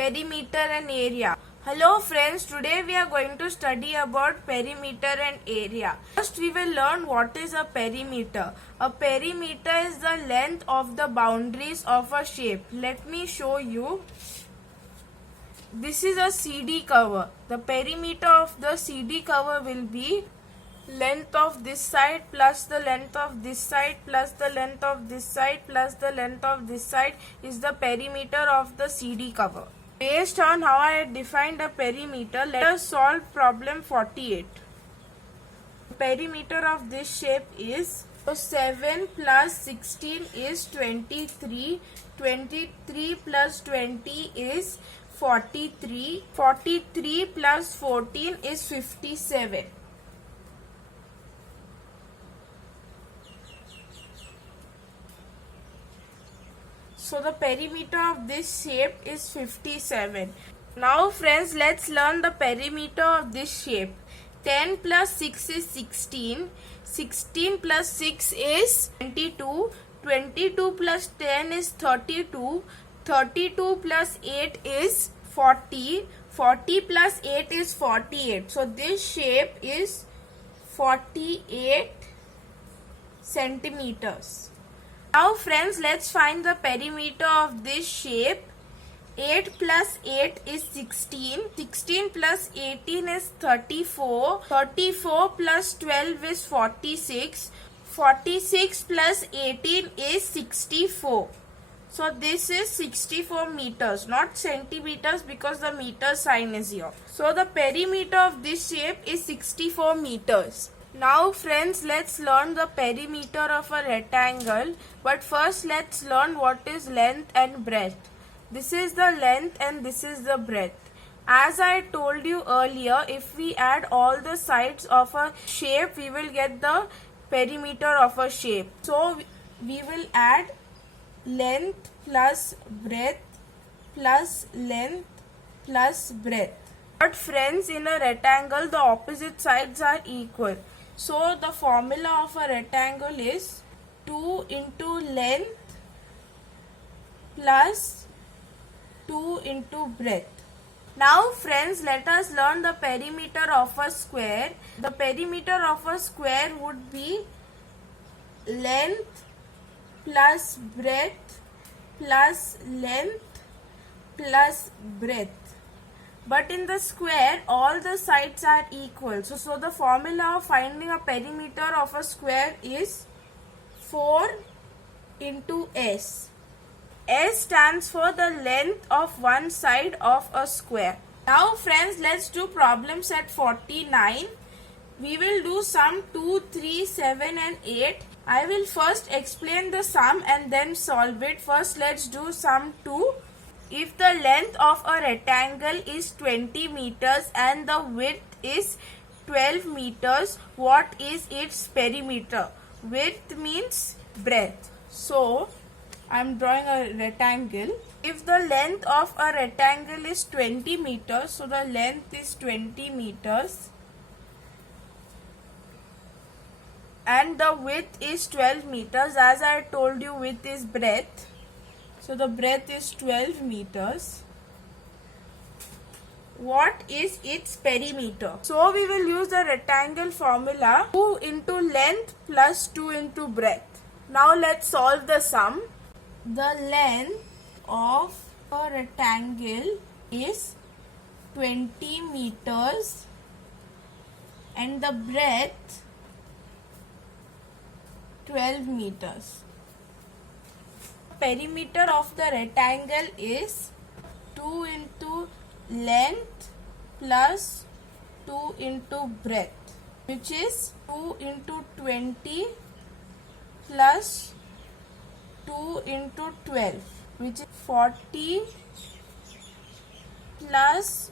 perimeter and area. Hello friends, today we are going to study about perimeter and area. First we will learn what is a perimeter. A perimeter is the length of the boundaries of a shape. Let me show you. This is a CD cover. The perimeter of the CD cover will be length of this side plus the length of this side plus the length of this side plus the length of this side is the perimeter of the CD cover. Based on how I defined a perimeter, let us solve problem 48. The perimeter of this shape is 7 plus 16 is 23, 23 plus 20 is 43, 43 plus 14 is 57. So the perimeter of this shape is 57. Now friends, let's learn the perimeter of this shape. 10 plus 6 is 16. 16 plus 6 is 22. 22 plus 10 is 32. 32 plus 8 is 40. 40 plus 8 is 48. So this shape is 48 centimeters. Now friends, let's find the perimeter of this shape. 8 plus 8 is 16. 16 plus 18 is 34. 34 plus 12 is 46. 46 plus 18 is 64. So this is 64 meters, not centimeters, because the meter sign is here. So the perimeter of this shape is 64 meters. Now friends, let's learn the perimeter of a rectangle, but first let's learn what is length and breadth. This is the length and this is the breadth. As I told you earlier, if we add all the sides of a shape, we will get the perimeter of a shape. So we will add length plus breadth plus length plus breadth. But friends, in a rectangle, the opposite sides are equal. So the formula of a rectangle is 2 into length plus 2 into breadth. Now friends, let us learn the perimeter of a square. The perimeter of a square would be length plus breadth plus length plus breadth. But in the square, all the sides are equal. So the formula of finding a perimeter of a square is 4 into S. S stands for the length of one side of a square. Now friends, let's do problem set 49. We will do sum 2, 3, 7 and 8. I will first explain the sum and then solve it. First let's do sum 2. If the length of a rectangle is 20 meters and the width is 12 meters, what is its perimeter? Width means breadth. So, I am drawing a rectangle. If the length of a rectangle is 20 meters, so the length is 20 meters and the width is 12 meters. As I told you, width is breadth. So the breadth is 12 meters. What is its perimeter? So we will use the rectangle formula, 2 into length plus 2 into breadth. Now let's solve the sum. The length of a rectangle is 20 meters and the breadth 12 meters. Perimeter of the rectangle is 2 into length plus 2 into breadth, which is 2 into 20 plus 2 into 12, which is 40 plus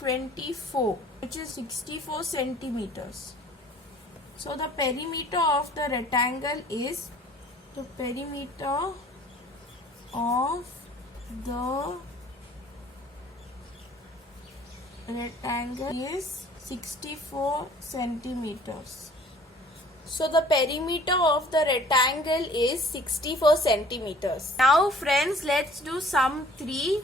24, which is 64 centimeters. So the perimeter of the rectangle is the perimeter of the rectangle is 64 centimeters. So the perimeter of the rectangle is 64 centimeters. Now friends, let's do sum 3.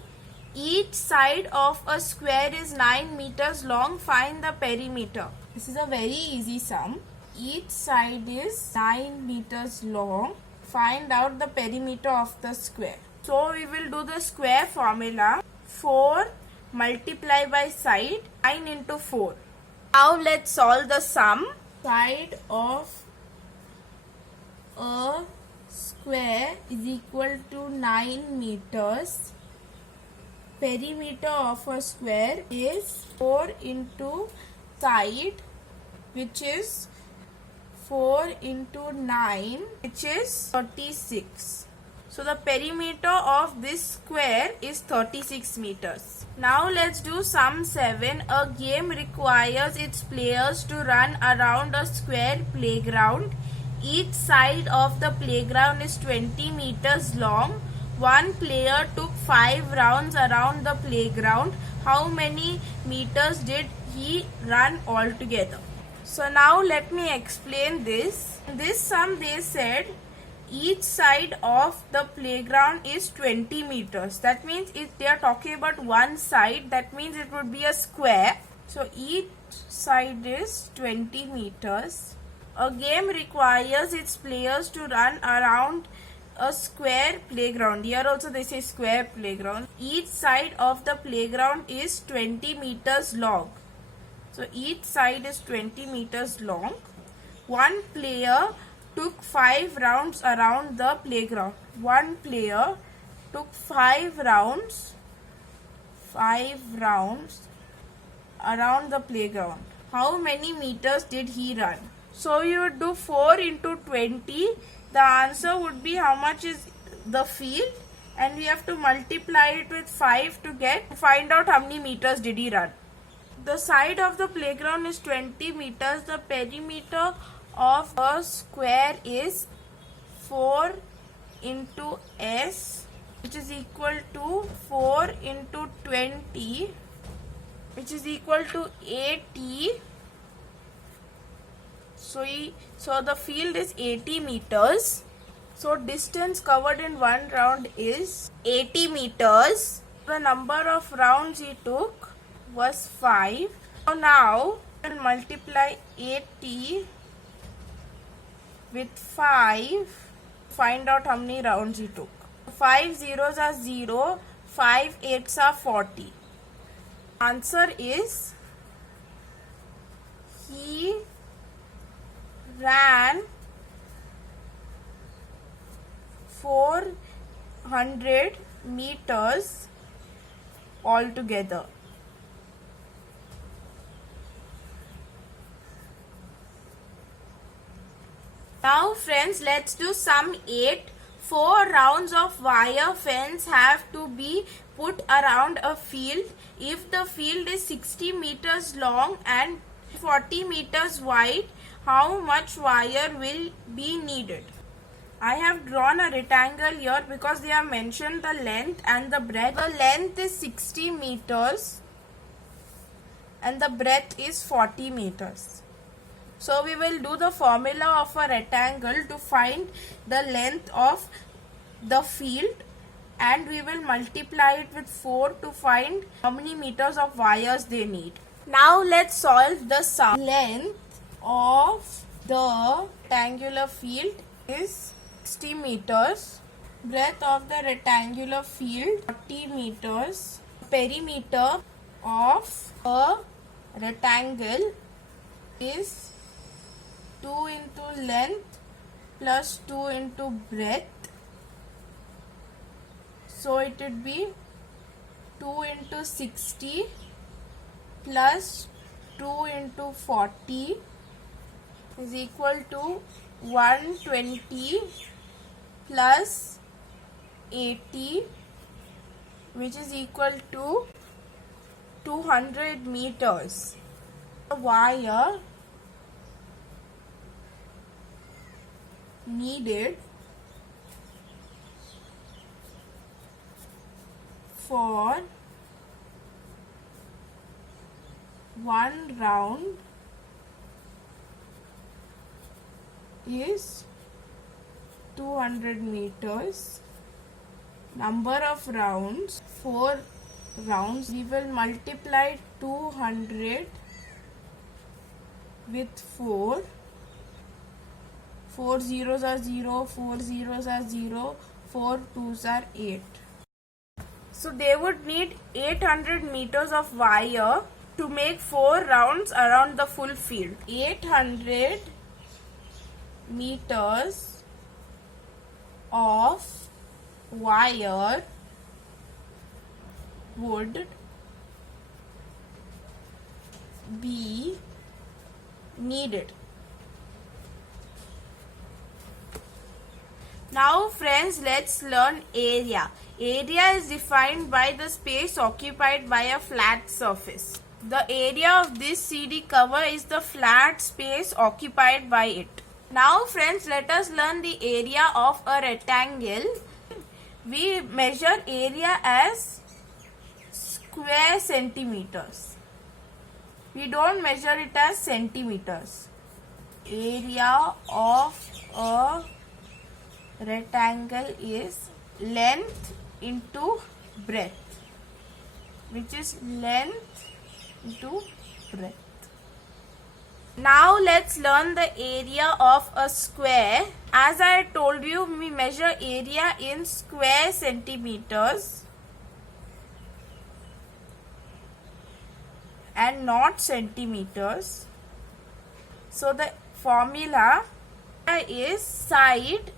Each side of a square is 9 meters long. Find the perimeter. This is a very easy sum. Each side is 9 meters long. Find out the perimeter of the square. So we will do the square formula. 4 multiplied by side, 9 into 4. Now let's solve the sum. Side of a square is equal to 9 meters. Perimeter of a square is 4 into side, which is 4 into 9, which is 36. So the perimeter of this square is 36 meters. Now let's do sum 7. A game requires its players to run around a square playground. Each side of the playground is 20 meters long. One player took 5 rounds around the playground. How many meters did he run altogether? So now let me explain this. In this sum they said each side of the playground is 20 meters. That means if they are talking about one side, that means it would be a square. So each side is 20 meters. A game requires its players to run around a square playground. Here also they say square playground. Each side of the playground is 20 meters long. So each side is 20 meters long. One player took 5 rounds around the playground. One player took 5 rounds around the playground. How many meters did he run? So you would do 4 into 20. The answer would be how much is the field, and we have to multiply it with 5 to find out how many meters did he run. The side of the playground is 20 meters. The perimeter of a square is 4 into S, which is equal to 4 into 20, which is equal to 80. So the field is 80 meters. So distance covered in one round is 80 meters. The number of rounds he took was 5. So now we'll multiply 80 with 5. Find out how many rounds he took. 5 zeros are 0. 5 eights are 40. Answer is he ran 400 meters altogether. Now friends, let's do sum 8. 4 rounds of wire fence have to be put around a field. If the field is 60 meters long and 40 meters wide, how much wire will be needed? I have drawn a rectangle here because they have mentioned the length and the breadth. The length is 60 meters and the breadth is 40 meters. So we will do the formula of a rectangle to find the length of the field, and we will multiply it with 4 to find how many meters of wires they need. Now let's solve the sum. Length of the rectangular field is 60 meters. Breadth of the rectangular field 40 meters. Perimeter of a rectangle is 2 into length plus 2 into breadth. So it would be 2 into 60 plus 2 into 40 is equal to 120 plus 80, which is equal to 200 meters. The wire needed for one round is 200 meters. Number of rounds 4 rounds. We will multiply 200 with 4. 4 zeros are 0, 4 zeros are 0, 4 twos are 8. So they would need 800 meters of wire to make 4 rounds around the full field. 800 meters of wire would be needed. Now friends, let's learn area. Area is defined by the space occupied by a flat surface. The area of this CD cover is the flat space occupied by it. Now friends, let us learn the area of a rectangle. We measure area as square centimeters. We don't measure it as centimeters. Area of a rectangle is length into breadth, which is length into breadth. Now let's learn the area of a square. As I told you, we measure area in square centimeters and not centimeters. So the formula is side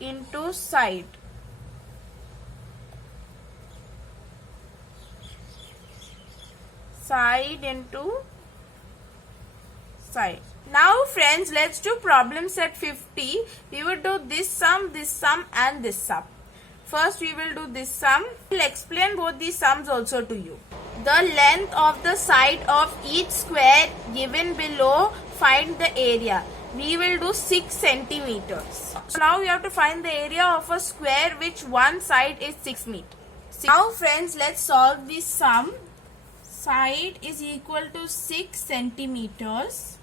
into side. Side into side. Now friends, let's do problem set 50. We will do this sum and this sum. First we will do this sum. I will explain both these sums also to you. The length of the side of each square given below, find the area. We will do 6 centimeters. So now we have to find the area of a square which one side is 6 meters. Now friends, let's solve this sum. Side is equal to 6 centimeters.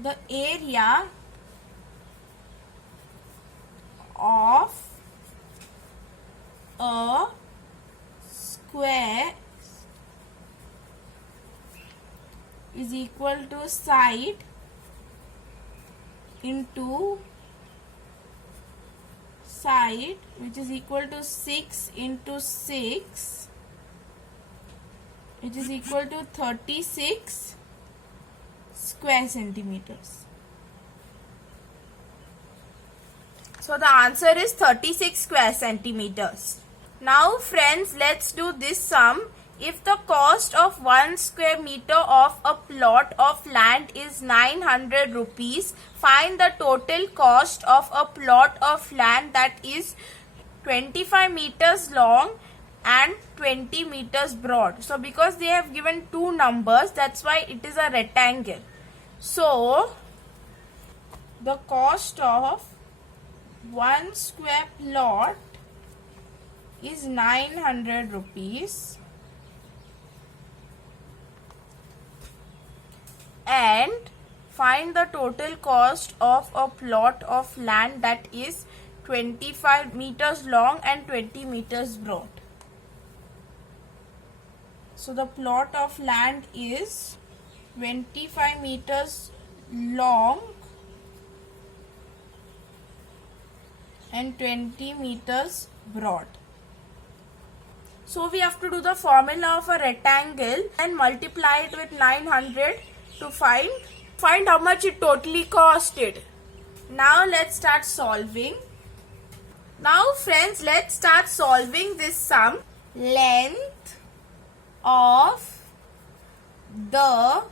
The area of a square is equal to side into side, which is equal to 6 into 6, which is equal to 36 square centimeters. So the answer is 36 square centimeters. Now friends, let's do this sum. If the cost of 1 square meter of a plot of land is 900 rupees, find the total cost of a plot of land that is 25 meters long and 20 meters broad. So because they have given two numbers, that's why it is a rectangle. So the cost of 1 square plot is 900 rupees. And find the total cost of a plot of land that is 25 meters long and 20 meters broad. So the plot of land is 25 meters long and 20 meters broad. So we have to do the formula of a rectangle and multiply it with 900 to find how much it totally costed. Now let's start solving. Now friends, let's start solving this sum. Length of the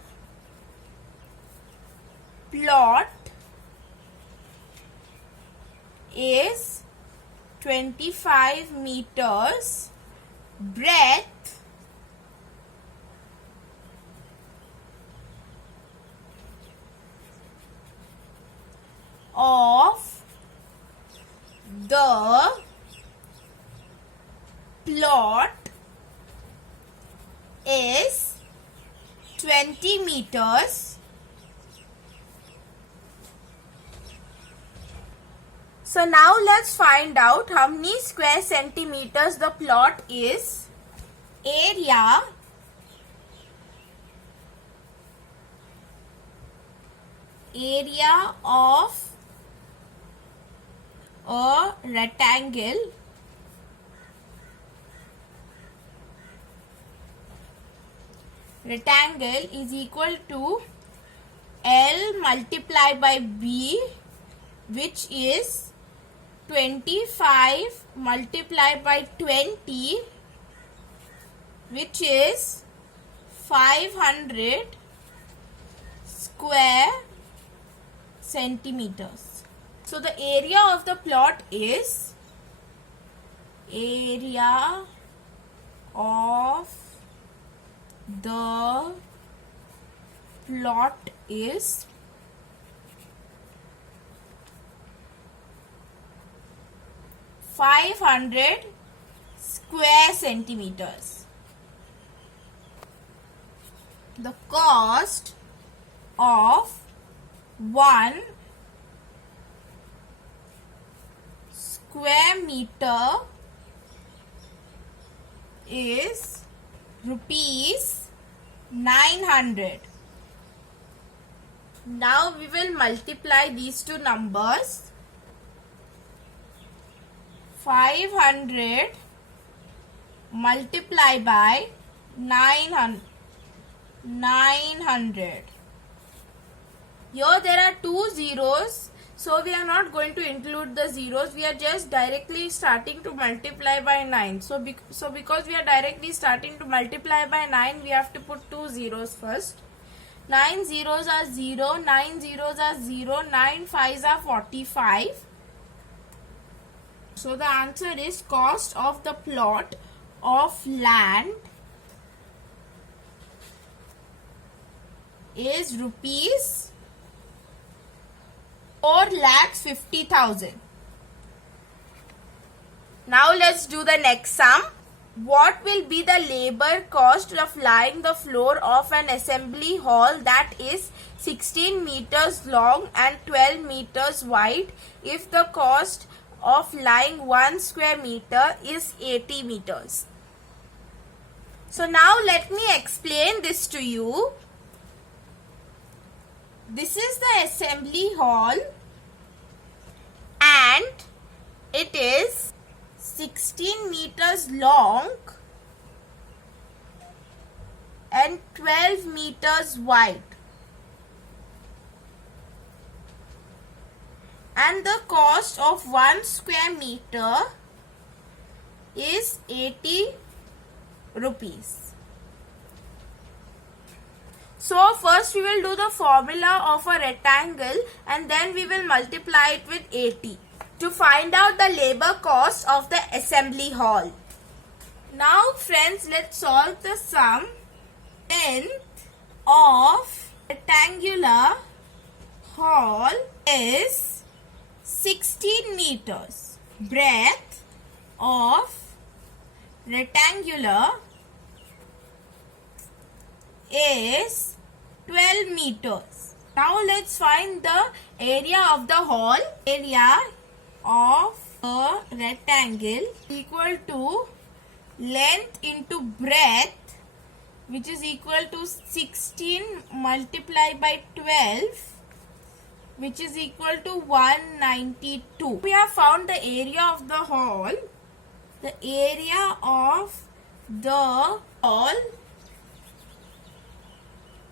plot is 25 meters. Breadth of the plot is 20 meters. So now let's find out how many square centimeters the plot is. Area of a rectangle is equal to L multiplied by B, which is 25 multiplied by 20, which is 500 square centimeters. So the area of the plot is area of the plot is 500 square centimeters. The cost of 1 square meter is rupees 900. Now we will multiply these two numbers. 500 multiplied by 900. Here there are two zeros, so we are not going to include the zeros. We are just directly starting to multiply by 9. So because we are directly starting to multiply by 9, we have to put two zeros first. 9 zeros are 0, 9 zeros are 0, 9 5s are 45. So the answer is cost of the plot of land is rupees 4,50,000. Now let's do the next sum. What will be the labor cost of laying the floor of an assembly hall that is 16 meters long and 12 meters wide if the cost of laying 1 square meter is 80 meters? So now let me explain this to you. This is the assembly hall and it is 16 meters long and 12 meters wide, and the cost of 1 square meter is 80 rupees. So first we will do the formula of a rectangle and then we will multiply it with 80 to find out the labor cost of the assembly hall. Now friends, let's solve the sum. Length of rectangular hall is 16 meters. Breadth of rectangular is 12 meters. Now let's find the area of the hall. Area of a rectangle equal to length into breadth, which is equal to 16 multiplied by 12, which is equal to 192. We have found the area of the hall. The area of the hall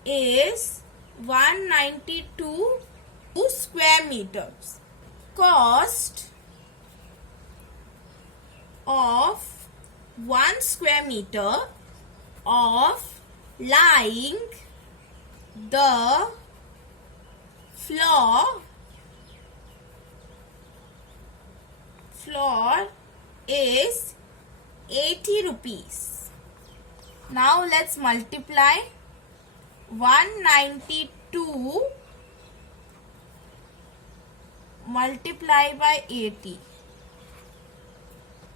is 192 square meters. Cost of 1 square meter of laying the floor is 80 rupees. Now let's multiply 192 multiply by 80.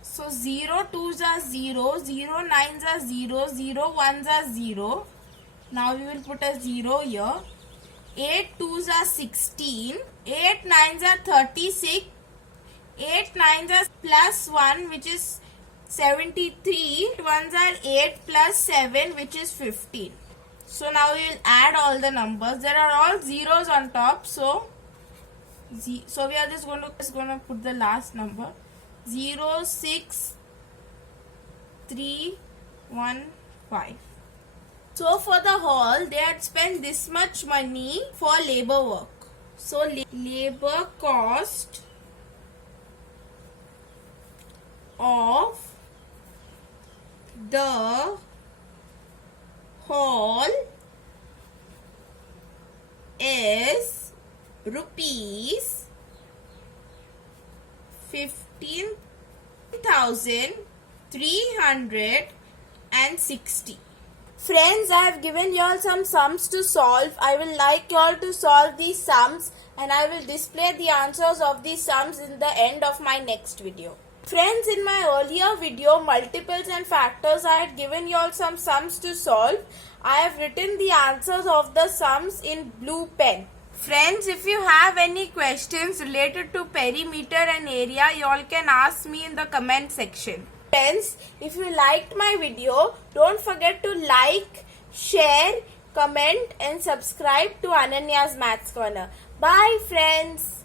So 0 2s are 0, 0 9s are 0, 0 1s are 0. Now we will put a 0 here. 8 2s are 16, 8 9s are 36, 8 nines are plus 1, which is 73. Ones are 8 plus 7, which is 15. So now we will add all the numbers. There are all zeros on top, so we are just going to put the last number 0, 6, 3, 1, 5. So for the hall, they had spent this much money for labor work. So labor cost of the hall is rupees 15,360. Friends, I have given you all some sums to solve. I will like you all to solve these sums and I will display the answers of these sums in the end of my next video. Friends, in my earlier video, multiples and factors, I had given you all some sums to solve. I have written the answers of the sums in blue pen. Friends, if you have any questions related to perimeter and area, you all can ask me in the comment section. Friends, if you liked my video, don't forget to like, share, comment and subscribe to Ananya's Maths Corner. Bye friends.